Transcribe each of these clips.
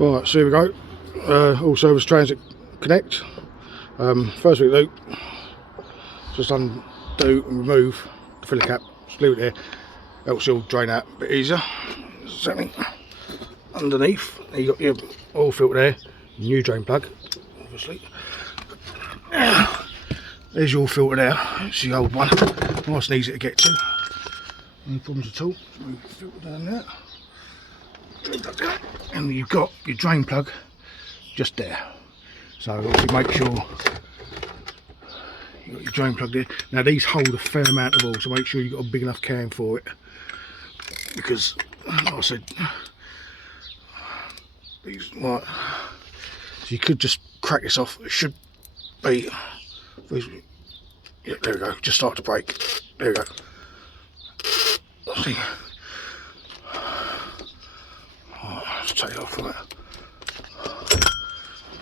Right, so here we go. All service transit connect. First thing to do, just undo and remove the filler cap. Just leave it there. Helps it all drain out a bit easier. Something underneath. You got your oil filter there. New drain plug, obviously. There's your filter there. It's the old one. Nice and easy to get to. No problems at all. Just move the filter down there. And you've got your drain plug just there. So obviously make sure you've got your drain plug there. Now these hold a fair amount of oil, so make sure you've got a big enough can for it. Because, like I said, these, right, so you could just crack this off. It should be, yeah, there we go, just start to break. There we go. See. Let's take it off from that.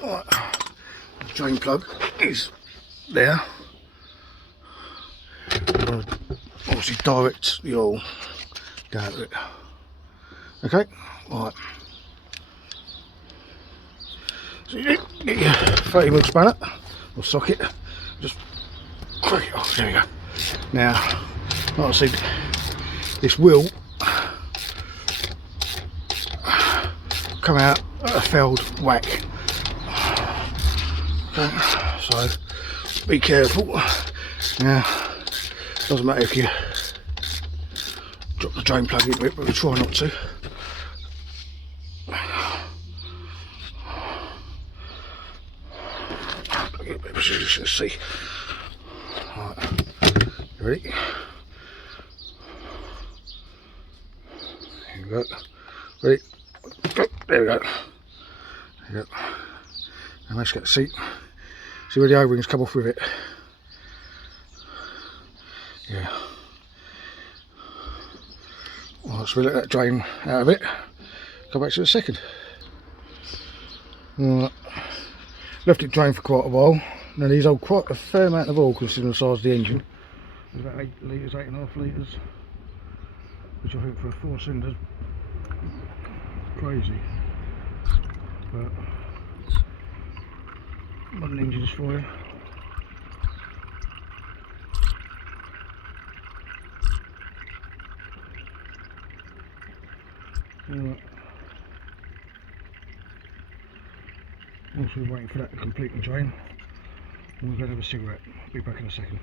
Right. The drain plug is there. Obviously direct the oil down to it. Okay, right. So you get your 30mm spanner or socket, just crack it off. There we go. Now, like I said, this will come out at a failed whack. Okay, so be careful. Now, doesn't matter if you drop the drain plug into it, but we try not to. Get a bit of position to see. Right, you ready? Here we go. Ready? Go. There we go. There we go. Now let's get the seat. See where the O-rings come off with it. Yeah. Right, so we let that drain out of it. Come back to the second. Right. Left it drain for quite a while. Now these hold quite a fair amount of oil considering the size of the engine. There's about 8 litres, 8.5 litres, which I think for a 4-cylinder is crazy. But modern engines for you. Right. Also waiting for that to completely drain. And we're going to have a cigarette. I'll be back in a second.